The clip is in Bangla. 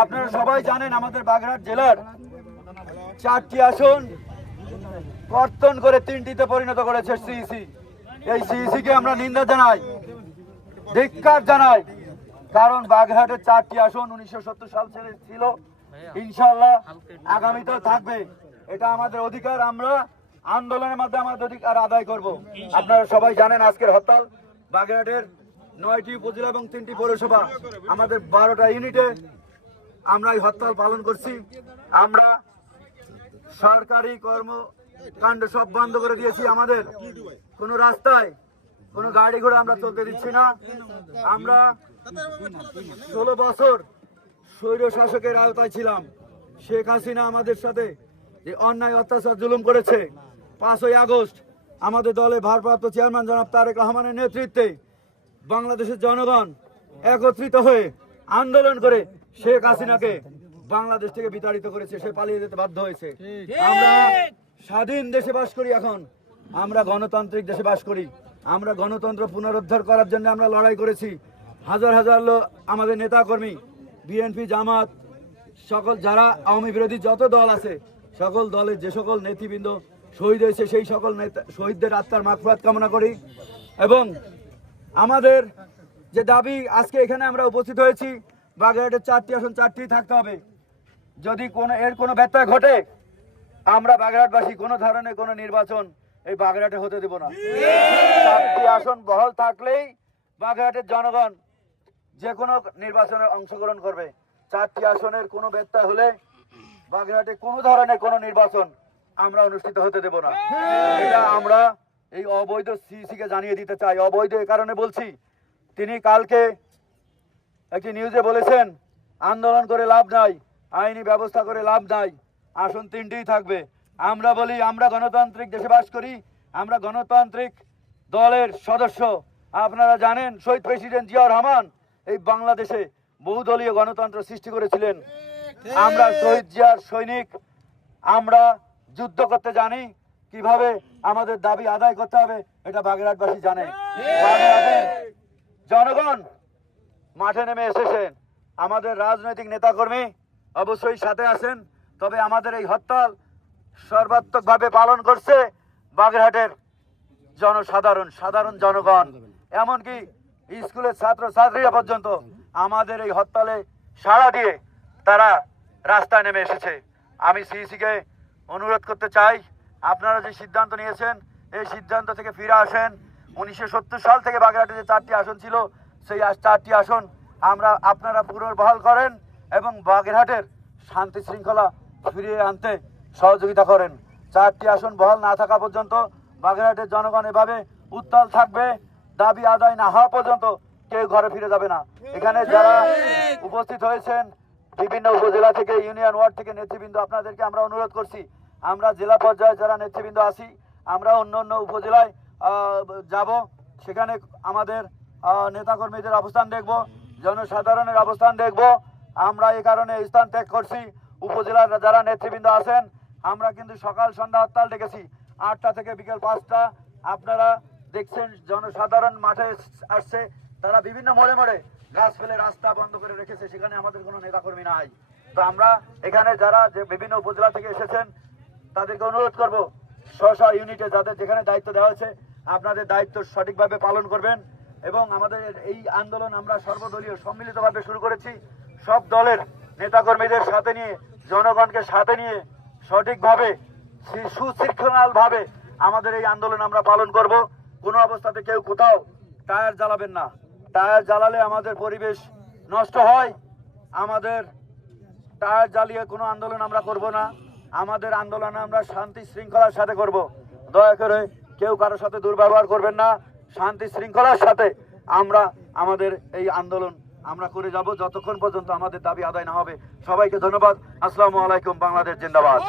আপনারা সবাই জানেন আমাদের বাগেরহাট জেলার চারটি আসন কর্তন করে তিনটিতে পরিণত করেছে সিইসি। এই সিইসি কে আমরা নিন্দা জানাই, ধিক্কার জানাই, কারণ বাগেরহাটের চারটি আসন উনিশশো সত্তর সাল ছেড়ে ছিল। ইনশাল্লাহ আগামীতেও থাকবে। এটা আমাদের অধিকার, আমরা আন্দোলনের মাধ্যমে আমাদের অধিকার আদায় করব। আপনারা সবাই জানেন আজকের হরতাল। বাগেরহাটের নয়টি উপজেলা এবং তিনটি পৌরসভা। আমাদের বারোটা ইউনিটে আমরা এই হরতাল পালন করছি। আমরা সরকারি কর্মকাণ্ড সব বন্ধ করে দিয়েছি আমাদের। কোনো রাস্তায়, কোনো গাড়ি ঘোড়া আমরা চলতে দিচ্ছি না। আমরা ষোলো বছর স্বৈর শাসকের আওতায় ছিলাম। শেখ হাসিনা আমাদের সাথে যে অন্যায়, অত্যাচার, জুলুম করেছে, পাঁচই আগস্ট আমাদের দলে ভারপ্রাপ্ত চেয়ারম্যান জনাব তারেক রহমানের নেতৃত্বে বাংলাদেশের জনগণ একত্রিত হয়ে আন্দোলন করে শেখ হাসিনাকে বাংলাদেশ থেকে বিতাড়িত করেছে সে পালিয়ে যেতে বাধ্য হয়েছে। আমরা স্বাধীন দেশে বাস করি এখন। আমরা গণতান্ত্রিক দেশে বাস করি। আমরা গণতন্ত্র পুনরুদ্ধার করার জন্য আমরা লড়াই করেছি। হাজার হাজার লোক আমাদের নেতাকর্মী বিএনপি জামাত সকল যারা আওয়ামী বিরোধী যত দল আছে সকল দলের যে সকল নেতৃবৃন্দ শহীদ হয়েছে সেই সকল নেতা শহীদদের আত্মার মাগফিরাত কামনা করি। এবং আমাদের যে দাবি আজকে এখানে আমরা উপস্থিত হয়েছি বাগেরহাটের চারটি আসন, চারটি থাকতে হবে। যদি কোনো, এর কোনো ব্যত্যয় ঘটে, আমরা বাগেরহাটবাসী কোনো ধরনের কোনো নির্বাচন এই বাগেরহাটে হতে দেব না। চারটি আসন বহল থাকলেই বাগেরহাটের জনগণ যে কোনো নির্বাচনে অংশগ্রহণ করবে। চারটি আসনের কোনো ব্যত্যয় হলে বাগেরহাটে কোনো ধরনের কোনো নির্বাচন আমরা অনুষ্ঠিত হতে দেব না। এটা আমরা এই অবৈধ সিসি কে জানিয়ে দিতে চাই। অবৈধ এ কারণে বলছি, তিনি কালকে একটি নিউজে বলেছেন, আন্দোলন করে লাভ নাই, আইনি ব্যবস্থা করে লাভ নাই, আসন তিনটেই থাকবে। আমরা বলি, আমরা গণতান্ত্রিক দেশে বাস করি, আমরা গণতান্ত্রিক দলের সদস্য। আপনারা জানেন, শহীদ প্রেসিডেন্ট জিয়াউর রহমান এই বাংলাদেশে বহুদলীয় গণতন্ত্র সৃষ্টি করেছিলেন। আমরা শহীদ জিয়ার সৈনিক, আমরা যুদ্ধ করতে জানি কীভাবে আমাদের দাবি আদায় করতে হবে এটা বাগেরহাটবাসী জানে। জনগণ মাঠে নেমে এসেছেন। আমাদের রাজনৈতিক নেতাকর্মী অবশ্যই সাথে আছেন তবে আমাদের এই হরতাল সর্বাত্মকভাবে পালন করছে বাগেরহাটের জনসাধারণ সাধারণ জনগণ। এমনকি স্কুলের ছাত্র ছাত্রীরা পর্যন্ত আমাদের এই হরতালে সাড়া দিয়ে তারা রাস্তায় নেমে এসেছে। আমি সিইসিকে অনুরোধ করতে চাই আপনারা যে সিদ্ধান্ত নিয়েছেন, এই সিদ্ধান্ত থেকে ফিরে আসেন। উনিশশো সত্তর সাল থেকে বাগেরহাটে যে চারটি আসন ছিল, সেই চারটি আসন আমরা আপনারা পুনর্বহাল করেন এবং বাগেরহাটের শান্তি শৃঙ্খলা ফিরিয়ে আনতে সহযোগিতা করেন। চারটি আসন বহাল না থাকা পর্যন্ত বাগেরহাটের জনগণ এভাবে উত্তাল থাকবে। দাবি আদায় না হওয়া পর্যন্ত কেউ ঘরে ফিরে যাবে না। এখানে যারা উপস্থিত হয়েছেন, বিভিন্ন উপজেলা থেকে, ইউনিয়ন ওয়ার্ড থেকে নেতৃবৃন্দ, আপনাদেরকে আমরা অনুরোধ করছি আমরা জেলা পর্যায়ে যারা নেতৃবৃন্দ আছি, আমরা অন্য অন্য উপজেলায় যাব। সেখানে আমাদের নেতাকর্মীদের অবস্থান দেখব, জনসাধারণের অবস্থান দেখব। আমরা এই কারণে স্থান ত্যাগ করছি। উপজেলার যারা নেতৃবৃন্দ আছেন, আমরা কিন্তু সকাল সন্ধ্যা হরতাল ডেকেছি। আটটা থেকে বিকেল পাঁচটা, আপনারা দেখছেন জনসাধারণ মাঠে আসছে। তারা বিভিন্ন মোড়ে মোড়ে গাছ ফেলে রাস্তা বন্ধ করে রেখেছে। সেখানে আমাদের কোনো নেতাকর্মী নাই। তো আমরা এখানে যারা যে বিভিন্ন উপজেলা থেকে এসেছেন তাদেরকে অনুরোধ করব স্ব ইউনিটে যাদের যেখানে দায়িত্ব দেওয়া হয়েছে, আপনাদের দায়িত্ব সঠিকভাবে পালন করবেন এবং আমাদের এই আন্দোলন আমরা সর্বদলীয় সম্মিলিতভাবে শুরু করেছি। সব দলের নেতাকর্মীদের সাথে নিয়ে, জনগণকে সাথে নিয়ে সঠিকভাবে, সু- সুশৃঙ্খলাভাবে আমাদের এই আন্দোলন আমরা পালন করব। কোনো অবস্থাতে কেউ কোথাও টায়ার জ্বালাবেন না। টায়ার জ্বালালে আমাদের পরিবেশ নষ্ট হয়। আমাদের টায়ার জ্বালিয়ে কোনো আন্দোলন আমরা করব না। আমাদের আন্দোলন আমরা শান্তি শৃঙ্খলার সাথে করব। দয়া করে কেউ কারোর সাথে দুর্ব্যবহার করবেন না। শান্তি শৃঙ্খলার সাথে আমরা আমাদের এই আন্দোলন আমরা করে যাব। যতক্ষণ পর্যন্ত আমাদের দাবি আদায় না হবে, সবাইকে ধন্যবাদ। আসসালামু আলাইকুম, বাংলাদেশ জিন্দাবাদ।